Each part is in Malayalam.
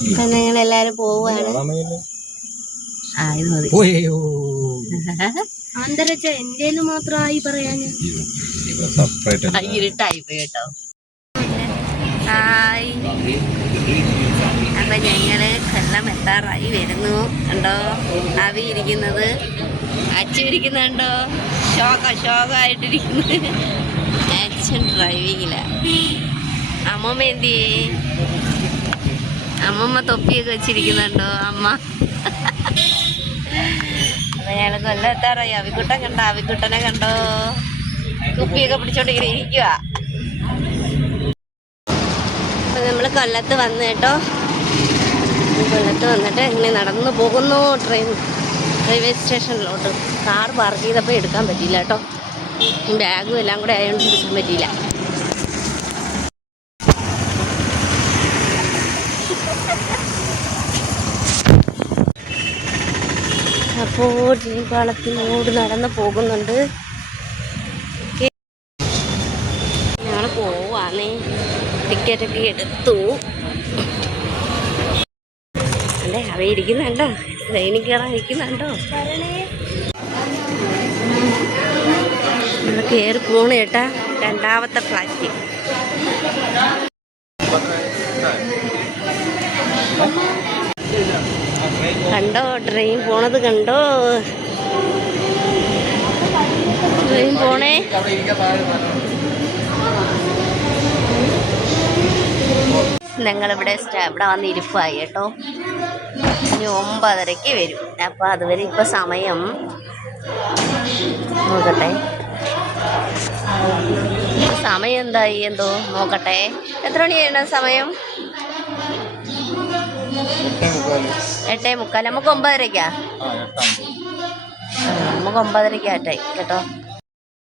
അപ്പൊ നിങ്ങൾ എല്ലാരും പോവാണ് ആ ഇത് മതി. പോയോ? അന്തരച്ച എന്തേലും മാത്രമായി പറയാന്. സെപ്പറേറ്റ് ആ, ഇരുട്ടായി പോയി കേട്ടോ. ഹായ്. അപ്പൊ ഞങ്ങൾ കൊല്ലം എത്താറായി വരുന്നു. കണ്ടോ? അവി ഇരിക്കുന്നത്. അച്ഛൻ ഇരിക്കുന്നുണ്ടോ ഷോക്ക ഷോകായിട്ടിരിക്കുന്നത് അച്ഛൻ ഡ്രൈവിങ്ങില അമ്മമ്മ എന്തി അമ്മമ്മ തൊപ്പിയൊക്കെ വെച്ചിരിക്കുന്നുണ്ടോ? അമ്മ. അപ്പൊ ഞങ്ങൾ കൊല്ലം എത്താറായി അവിക്കുട്ടൻ കണ്ടോ? അവിക്കുട്ടനെ കണ്ടോ? കുപ്പിയൊക്കെ പിടിച്ചോണ്ടിങ്ങനെ ഇരിക്കുക നമ്മൾ കൊല്ലത്ത് വന്നു കേട്ടോ. കൊല്ലത്ത് വന്നിട്ട് ഇങ്ങനെ നടന്നു പോകുന്നു ട്രെയിൻ റെയിൽവേ സ്റ്റേഷനിലോട്ട്. കാർ പാർക്ക് ചെയ്തപ്പോൾ എടുക്കാൻ പറ്റിയില്ല കേട്ടോ. ബാഗും എല്ലാം കൂടെ ആയതുകൊണ്ട് എടുക്കാൻ പറ്റിയില്ല. അപ്പോൾ ജീവാളത്തിനോട് നടന്ന് പോകുന്നുണ്ട്. ഞങ്ങൾ ടിക്കറ്റ് ഒക്കെ എടുത്തു. അല്ലേ? അവ ഇരിക്കുന്നുണ്ടോ ട്രെയിനിൽ കയറാൻ ഇരിക്കുന്നുണ്ടോ കയറി പോണേട്ടാ രണ്ടാമത്തെ ഫ്ലാറ്റ് കണ്ടോ? ട്രെയിൻ പോണത് കണ്ടോ? ട്രെയിൻ പോണേ? ഞങ്ങളിവിടെ ഇവിടെ വന്ന് ഇരിപ്പായി കേട്ടോ. ഇനി ഒമ്പതരയ്ക്ക് വരും. അപ്പം അതുവരെ ഇപ്പം സമയം നോക്കട്ടെ. സമയം എന്തായി എന്തോ? നോക്കട്ടെ. എത്ര മണിയാണ് സമയം? എട്ടേ മുക്കാൽ നമുക്ക് ഒമ്പതരക്കാ നമുക്ക് ഒമ്പതരയ്ക്കാട്ടെ കേട്ടോ.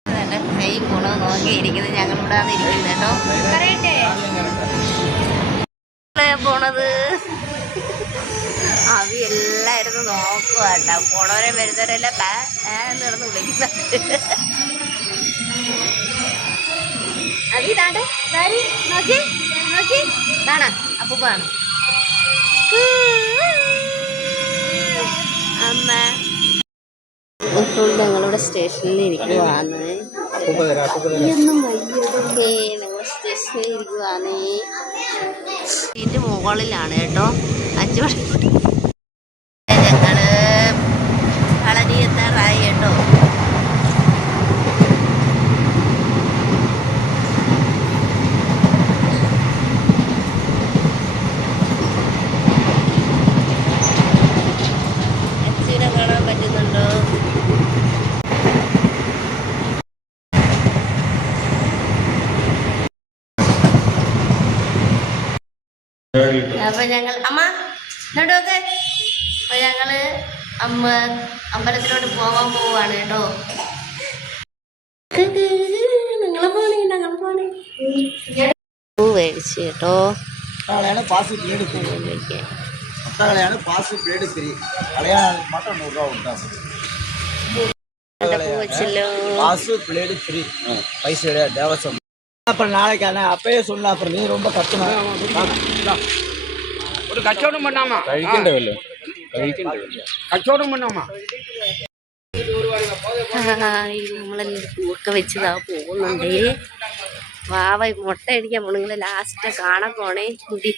നല്ല കൈ ഗുണം നോക്കിയിരിക്കുന്നത് ഞങ്ങളിവിടെ ഇരിക്കുന്നത് കേട്ടോ. പറയട്ടെ. പോണത്? അവി എല്ലായിരുന്നു നോക്കുക കേട്ടോ. പോണവരെ വരുന്നവരെല്ലാം പാ എന്ന് കിടന്ന് വിളിക്കുന്നുണ്ട്. നോക്കി നോക്കി. കാണാ. അപ്പൂപ്പാണ് അമ്മ. ഇപ്പോൾ ഞങ്ങളുടെ സ്റ്റേഷനിൽ ഇരിക്കുവാണ്. ഒന്നും വയ്യടേ ഞങ്ങൾ സ്റ്റേഷനിൽ ഇരിക്കുവാണ്. ഇതിന്റെ മുകളിലാണ് കേട്ടോ. അച്ചുവടി ഞങ്ങൾ അമ്മ ഇങ്ങോട്ടൊക്കെ അപ്പൊ ഞങ്ങള് അമ്മ അമ്പലത്തിലോട്ട് പോവാൻ പോവാണ് കേട്ടോ നിങ്ങളെ പോണേ ഞങ്ങളെ പോണേ പൂ മേടിച്ചു കേട്ടോ கலையான பாசு பிளேடு ஃப்ரீ അതിലേക്ക്. மொத்த கலையான பாசு பிளேடு ஃப்ரீ கல்யாணம் மட்டும் நூறுரூவா விட்டாங்க നല്ല പൂ വെച്ചല്ലോ பாசு பிளேடு ஃப்ரீ பைசா கிடையாது தேவசம் அப்புறம் நாளைக்கு அண்ணா அப்பயே சொன்ன அப்புறம் நீ ரொம்ப கஷ்டமா ഒരു കച്ചവടം പണ്ണാമ കഴിക്കണ്ടല്ലോ കഴിക്കണ്ടല്ലോ പൂവൊക്കെ വെച്ചതാ പോകുന്നുണ്ട്. വാവ മുട്ട അടിക്കാൻ പോണെങ്കിൽ ലാസ്റ്റ് കാണാൻ പോണേ. മുടി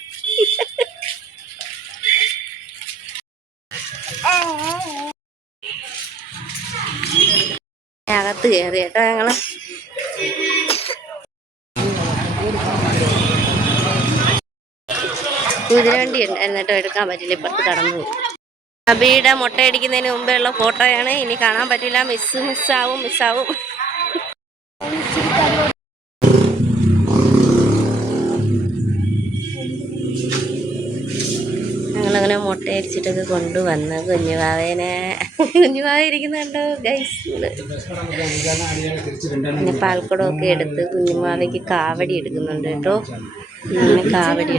അകത്ത് കയറി കേട്ടോ ഞങ്ങൾ. കുതിരവണ്ടി ഉണ്ടായിരുന്നു കേട്ടോ എടുക്കാൻ പറ്റില്ല. ഇപ്പുറത്ത് കടന്നു പോയി. അബിയുടെ മുട്ടയടിക്കുന്നതിന് മുമ്പേ ഉള്ള ഫോട്ടോയാണ്. ഇനി കാണാൻ പറ്റില്ല. മിസ് മിസ്സാവും മിസ്സാവും ഞങ്ങളങ്ങനെ മുട്ടയടിച്ചിട്ടൊക്കെ കൊണ്ടുവന്ന്. കുഞ്ഞുവാവേനെ കുഞ്ഞുവാവ ഇരിക്കുന്നുണ്ടോ? ഗൈസ് പിന്നെ പാൽക്കുടമൊക്കെ എടുത്ത് കുഞ്ഞുമാവയ്ക്ക് കാവടി എടുക്കുന്നുണ്ട് കേട്ടോ. അങ്ങനെ കാവടി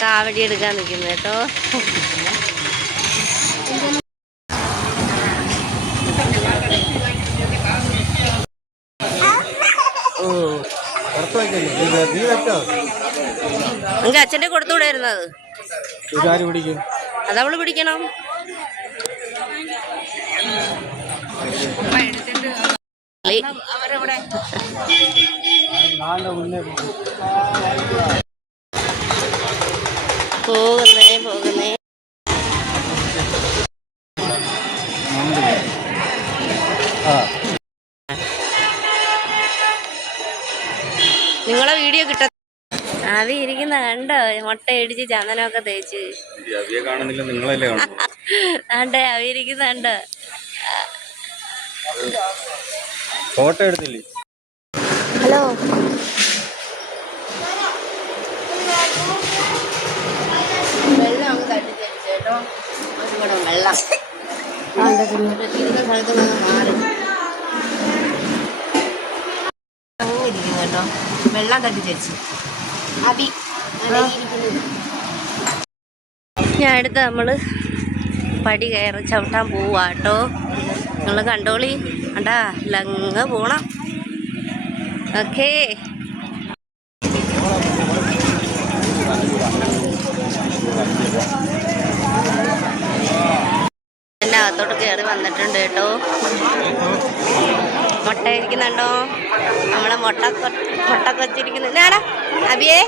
കാവടി എടുക്കാൻ നിൽക്കുന്നു കേട്ടോ. നിങ്ങൾക്ക് അച്ഛന്റെ കൊടുത്തുകൂടായിരുന്നു ഇതാര് പിടിക്കും അതവൾ പിടിക്കണം കളി. നാളിന്റെ മുന്നേ പോകുന്നേ പോകുന്നേ ആ അവി ഇരിക്കുന്ന കണ്ടോ? മുട്ട ഇടിച്ച് ചന്ദനമൊക്കെ തേച്ച്. അവിയെ കാണുന്നില്ല നിങ്ങളല്ലേ ആണ്ടെ അവി ഇരിക്കുന്ന കണ്ടോ? ഫോട്ടോ എടുത്തില്ലേ? ഹലോ. വെള്ളം അങ്ങ് തട്ടിച്ചടിച്ചു കേട്ടോ വെള്ളം. ഇരുന്ന സ്ഥലത്ത് നിന്ന് മാറി. ഓ ഇരിക്കുന്നു കേട്ടോ. വെള്ളം ഞാൻ അടുത്ത് നമ്മൾ പടി കയറി ചവിട്ടാൻ പോവാട്ടോ നിങ്ങൾ നിങ്ങൾ കണ്ടോളി. കണ്ടാ ലങ്ങ പോണം. ഓക്കേ. എന്റെ അകത്തോട്ട് കയറി വന്നിട്ടുണ്ട് കേട്ടോ. മുട്ട ഇരിക്കുന്നുണ്ടോ? നമ്മളെ മുട്ട മുട്ട കൊച്ചിരിക്കുന്നു. ഞാടാ അബിയേ.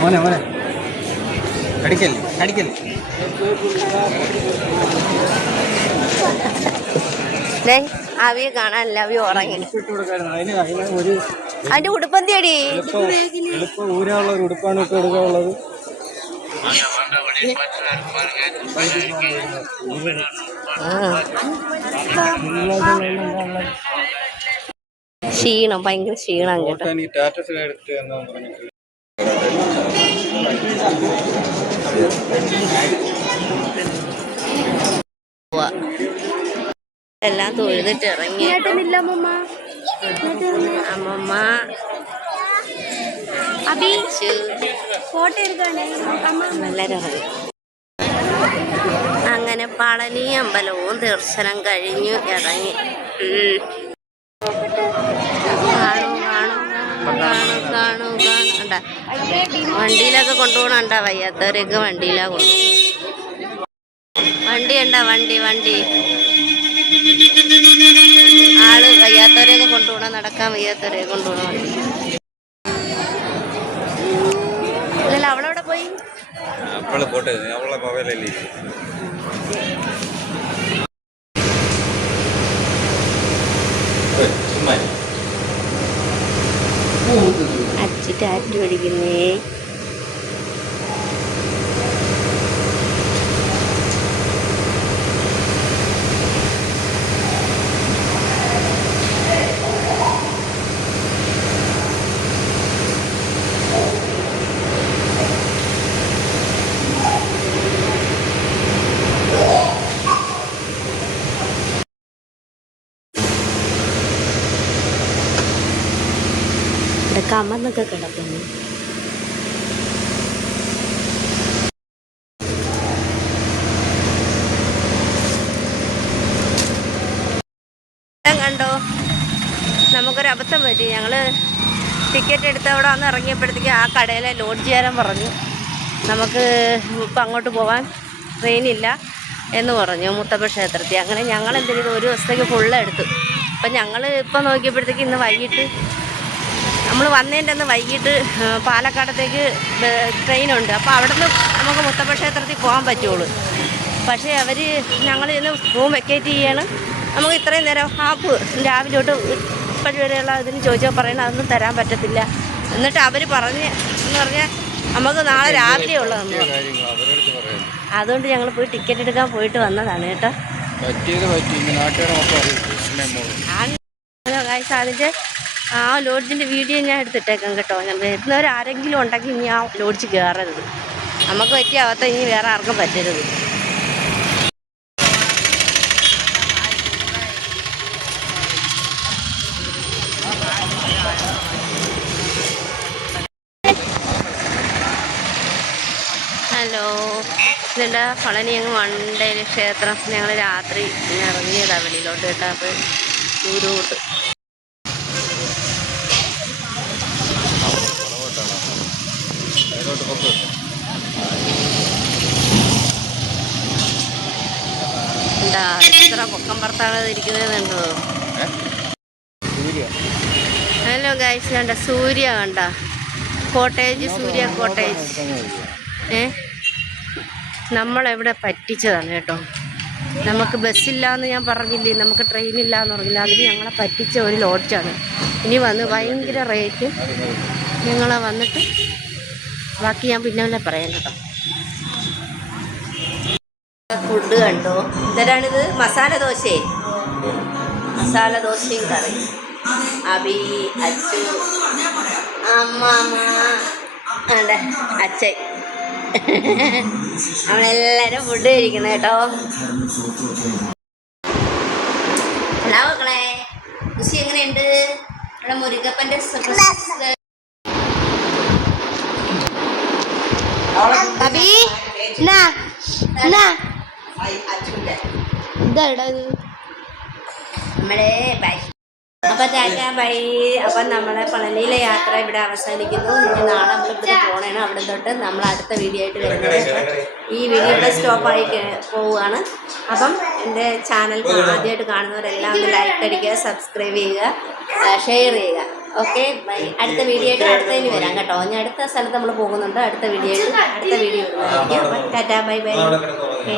മോനെ മോനെ. കടിക്കല്ലേ കടിക്കല്ലേ അവിയെ കാണാൻ അവി ഉറങ്ങി. ഇട്ട് കൊടുക്കായിരുന്നു. അതിന് അതിന് ഒരു അതിന്റെ ഉടുപ്പന്തിയടി ഊരാനുള്ള ഒരു ഉടുപ്പാണ് ഇട്ട് കൊടുക്കാനുള്ളത് ക്ഷീണം ഭയങ്കര ക്ഷീണം കേട്ടോ. എല്ലാം തൊഴുതിട്ട് ഇറങ്ങി അമ്മമ്മ. അബീച്ചു ഫോട്ടോ എടുക്കാനേ എല്ലാരും ഇറങ്ങി. അങ്ങനെ പളനി അമ്പലവും ദർശനം കഴിഞ്ഞു ഇറങ്ങി. വണ്ടിയിലൊക്കെ കൊണ്ടുപോകണണ്ട വയ്യാത്തവരെയൊക്കെ വണ്ടിയിലാ കൊണ്ടുപോകും വണ്ടി ഉണ്ടാ വണ്ടി വണ്ടി. ആൾ വയ്യാത്തവരെയൊക്കെ കൊണ്ടുപോകണം നടക്കാൻ വയ്യാത്തവരെ കൊണ്ടുപോകണം വണ്ടി. പോയി? അവളെ പോട്ടെ അവളെ മൊബൈലല്ലേ ടാറ്റു ഇവിടെ കമന്നൊക്കെ കിടക്കുന്നു കണ്ടോ? നമുക്കൊരു അബദ്ധം പറ്റി. ഞങ്ങൾ ടിക്കറ്റ് എടുത്ത് അവിടെ വന്ന് ഇറങ്ങിയപ്പോഴത്തേക്ക് ആ കടയിലെ ലോഡ് ചെയ്യാൻ പറഞ്ഞു നമുക്ക് ഇപ്പം അങ്ങോട്ട് പോകാൻ ട്രെയിനില്ല എന്ന് പറഞ്ഞു മുത്തപ്പ ക്ഷേത്രത്തിൽ. അങ്ങനെ ഞങ്ങൾ എന്ത് ചെയ്തു? ഒരു ദിവസത്തേക്ക് ഫുള്ള് എടുത്തു. അപ്പം ഞങ്ങൾ ഇപ്പം നോക്കിയപ്പോഴത്തേക്ക് ഇന്ന് വൈകിട്ട് നമ്മൾ വന്നതിന്റെ അന്ന് വൈകിട്ട് പാലക്കാടത്തേക്ക് ട്രെയിനുണ്ട് അപ്പോൾ അവിടെ നിന്ന് നമുക്ക് മുത്തപ്പ ക്ഷേത്രത്തിൽ പോകാൻ പറ്റുള്ളൂ. പക്ഷേ അവർ ഞങ്ങൾ ഇന്ന് റൂം വെക്കേറ്റ് ചെയ്യാണ്. നമുക്ക് ഇത്രയും നേരം ഹാഫ് രാവിലെ തൊട്ട് ഇപ്പോഴും വരെയുള്ള ഇതിന് ചോദിച്ചാൽ പറയണത് അതൊന്നും തരാൻ പറ്റത്തില്ല. എന്നിട്ട് അവർ പറഞ്ഞ് എന്ന് പറഞ്ഞാൽ നമുക്ക് നാളെ രാവിലെ ഉള്ളതെന്ന് പറയാം. അതുകൊണ്ട് ഞങ്ങൾ പോയി ടിക്കറ്റ് എടുക്കാൻ പോയിട്ട് വന്നതാണ് കേട്ടോ. അതിന്റെ ആ ലോഡ്ജിന്റെ വീഡിയോ ഞാൻ എടുത്തിട്ടേക്കാം കേട്ടോ. ഞാൻ വരുന്നവരാരെങ്കിലും ഉണ്ടെങ്കിൽ ഇനി ആ ലോഡ്ജ് കയറരുത് നമുക്ക് പറ്റിയ അവസ്ഥ ഇനി വേറെ ആർക്കും പറ്റരുത്. ഹലോ. ഇതിന്റെ പളനി അങ്ങ് വണ്ടേൽ ക്ഷേത്രം. ഞങ്ങൾ രാത്രി ഇറങ്ങിയതാണ് ഇറങ്ങിയതാ വെളിയിലോട്ട് കേട്ടോ. അപ്പോൾ ദൂരോട്ട്. എന്താ? ഇത്ര പൊക്കം പുറത്താണ് ഇരിക്കുന്നത് കണ്ടോ? ഹലോ ഗൈസ് കണ്ട? സൂര്യ കണ്ട? കോട്ടേജ് സൂര്യ കോട്ടേജ് ഏ? നമ്മളെവിടെ പറ്റിച്ചതാണ് കേട്ടോ. നമുക്ക് ബസ്സില്ലാന്ന് ഞാൻ പറഞ്ഞില്ലേ നമുക്ക് ട്രെയിനില്ല എന്ന് പറഞ്ഞില്ല അതിന് ഞങ്ങളെ പറ്റിച്ച ഒരു ലോഡ്ജാണ്. ഇനി വന്ന് ഭയങ്കര റേറ്റ് ഞങ്ങളെ വന്നിട്ട് ബാക്കി ഞാൻ പിന്നെ വല്ല പറയാം കേട്ടോ. ഫുഡ് കണ്ടോ? ഇതരാണിത്? മസാല ദോശയെ മസാല ദോശയും കറി. അബി അച്ചു അമ്മ അതെ അച്ഛൻ. നമ്മളെല്ലാരും ഫുഡ് കഴിക്കുന്നത് കേട്ടോ. ഹലോ മക്കളെ ഋഷി എങ്ങനെയുണ്ട്? നമ്മുടെ മുരുകപ്പന്റെ അബി എന്നാ എന്നാ ഇത് നമ്മുടെ അപ്പൊ ടാറ്റ ബൈ. അപ്പൊ നമ്മളെ പളനിയിലെ യാത്ര ഇവിടെ അവസാനിക്കുന്നു. ഇനി നാളെ നമ്മൾ ഇവിടെ പോകണേണ് അവിടെ തൊട്ട്. നമ്മൾ അടുത്ത വീഡിയോ ആയിട്ട് വരുന്നത്. ഈ വീഡിയോ ഇവിടെ സ്റ്റോപ്പായി പോവുകയാണ്. അപ്പം എന്റെ ചാനൽ ആദ്യമായിട്ട് കാണുന്നവരെല്ലാം ഒന്ന് ലൈക്ക് അടിക്കുക സബ്സ്ക്രൈബ് ചെയ്യുക ഷെയർ ചെയ്യുക. ഓക്കെ? ബൈ. അടുത്ത വീഡിയോ ആയിട്ട് അടുത്തതിന് വരാം കേട്ടോ. ഞാൻ അടുത്ത സ്ഥലത്ത് നമ്മൾ പോകുന്നുണ്ട്. അടുത്ത വീഡിയോ ആയിട്ട് അടുത്ത video tata bye bye. Okay